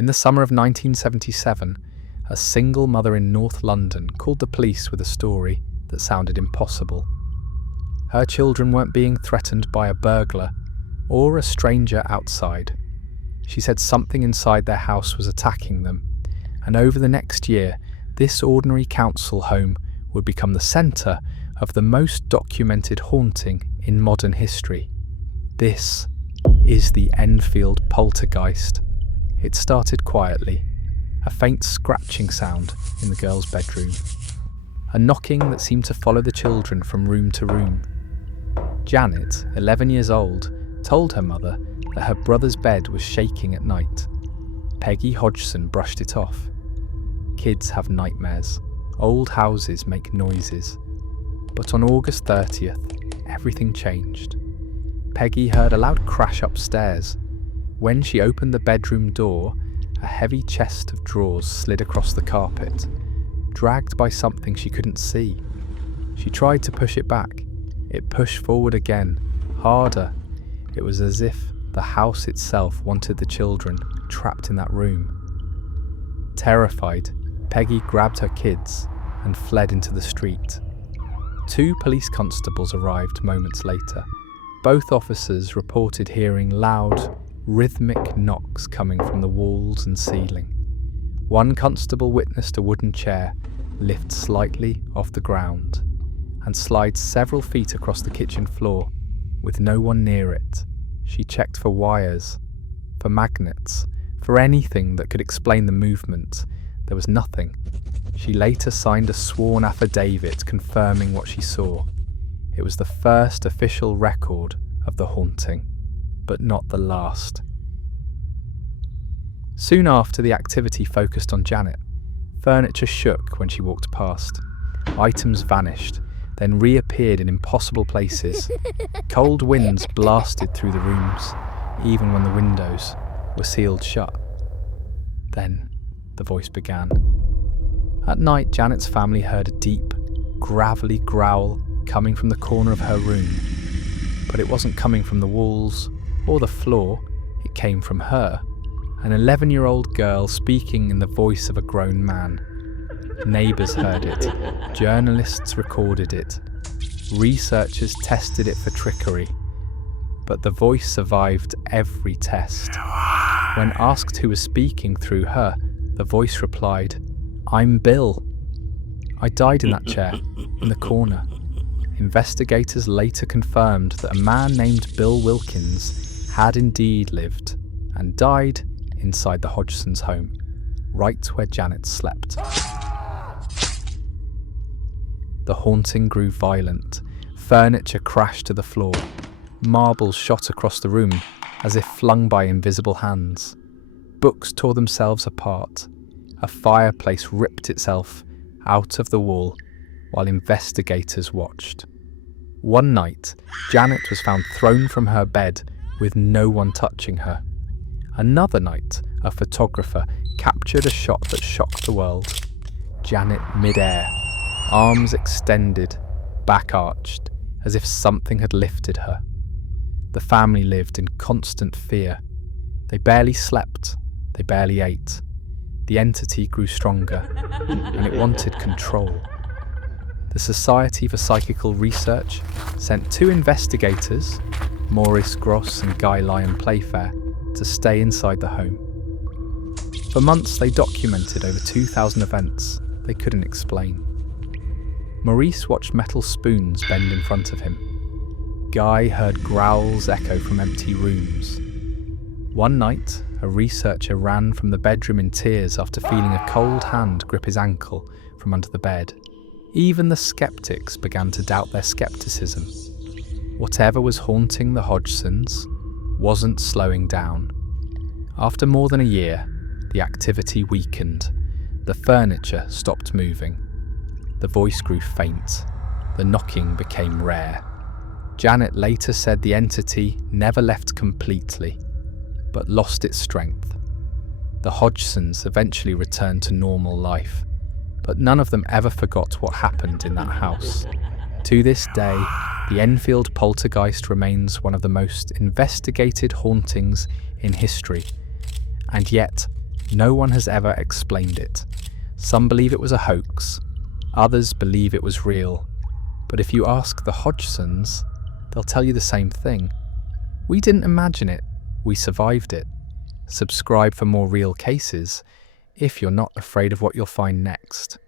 In the summer of 1977, a single mother in North London called the police with a story that sounded impossible. Her children weren't being threatened by a burglar or a stranger outside. She said something inside their house was attacking them, and over the next year, this ordinary council home would become the centre of the most documented haunting in modern history. This is the Enfield Poltergeist. It started quietly, a faint scratching sound in the girl's bedroom, a knocking that seemed to follow the children from room to room. Janet, 11 years old, told her mother that her brother's bed was shaking at night. Peggy Hodgson brushed it off. Kids have nightmares. Old houses make noises. But on August 30th, everything changed. Peggy heard a loud crash upstairs. When she opened the bedroom door, a heavy chest of drawers slid across the carpet, dragged by something she couldn't see. She tried to push it back. It pushed forward again, harder. It was as if the house itself wanted the children trapped in that room. Terrified, Peggy grabbed her kids and fled into the street. 2 police constables arrived moments later. Both officers reported hearing loud, rhythmic knocks coming from the walls and ceiling. One constable witnessed a wooden chair lift slightly off the ground and slide several feet across the kitchen floor, with no one near it. She checked for wires, for magnets, for anything that could explain the movement. There was nothing. She later signed a sworn affidavit confirming what she saw. It was the first official record of the haunting, but not the last. Soon after, the activity focused on Janet. Furniture shook when she walked past. Items vanished, then reappeared in impossible places. Cold winds blasted through the rooms, even when the windows were sealed shut. Then the voice began. At night, Janet's family heard a deep, gravelly growl coming from the corner of her room. But it wasn't coming from the walls or the floor, it came from her, an 11-year-old girl speaking in the voice of a grown man. Neighbours heard it, journalists recorded it, researchers tested it for trickery. But the voice survived every test. When asked who was speaking through her, the voice replied, "I'm Bill. I died in that chair, in the corner." Investigators later confirmed that a man named Bill Wilkins had indeed lived and died inside the Hodgson's home, right where Janet slept. The haunting grew violent. Furniture crashed to the floor. Marbles shot across the room as if flung by invisible hands. Books tore themselves apart. A fireplace ripped itself out of the wall while investigators watched. One night, Janet was found thrown from her bed with no one touching her. Another night, a photographer captured a shot that shocked the world. Janet midair, arms extended, back arched, as if something had lifted her. The family lived in constant fear. They barely slept, they barely ate. The entity grew stronger, and it wanted control. The Society for Psychical Research sent 2 investigators, Maurice, Grosse and Lyon Playfair, to stay inside the home. For months they documented over 2,000 events they couldn't explain. Maurice watched metal spoons bend in front of him. Guy heard growls echo from empty rooms. One night, a researcher ran from the bedroom in tears after feeling a cold hand grip his ankle from under the bed. Even the skeptics began to doubt their skepticism. Whatever was haunting the Hodgsons wasn't slowing down. After more than a year, the activity weakened. The furniture stopped moving. The voice grew faint. The knocking became rare. Janet later said the entity never left completely, but lost its strength. The Hodgsons eventually returned to normal life, but none of them ever forgot what happened in that house. To this day, the Enfield Poltergeist remains one of the most investigated hauntings in history, and yet No one has ever explained it. Some believe it was a hoax, others believe it was real. But if you ask the Hodgsons, they'll tell you the same thing. We didn't imagine it, we survived it. Subscribe for more real cases if you're not afraid of what you'll find next.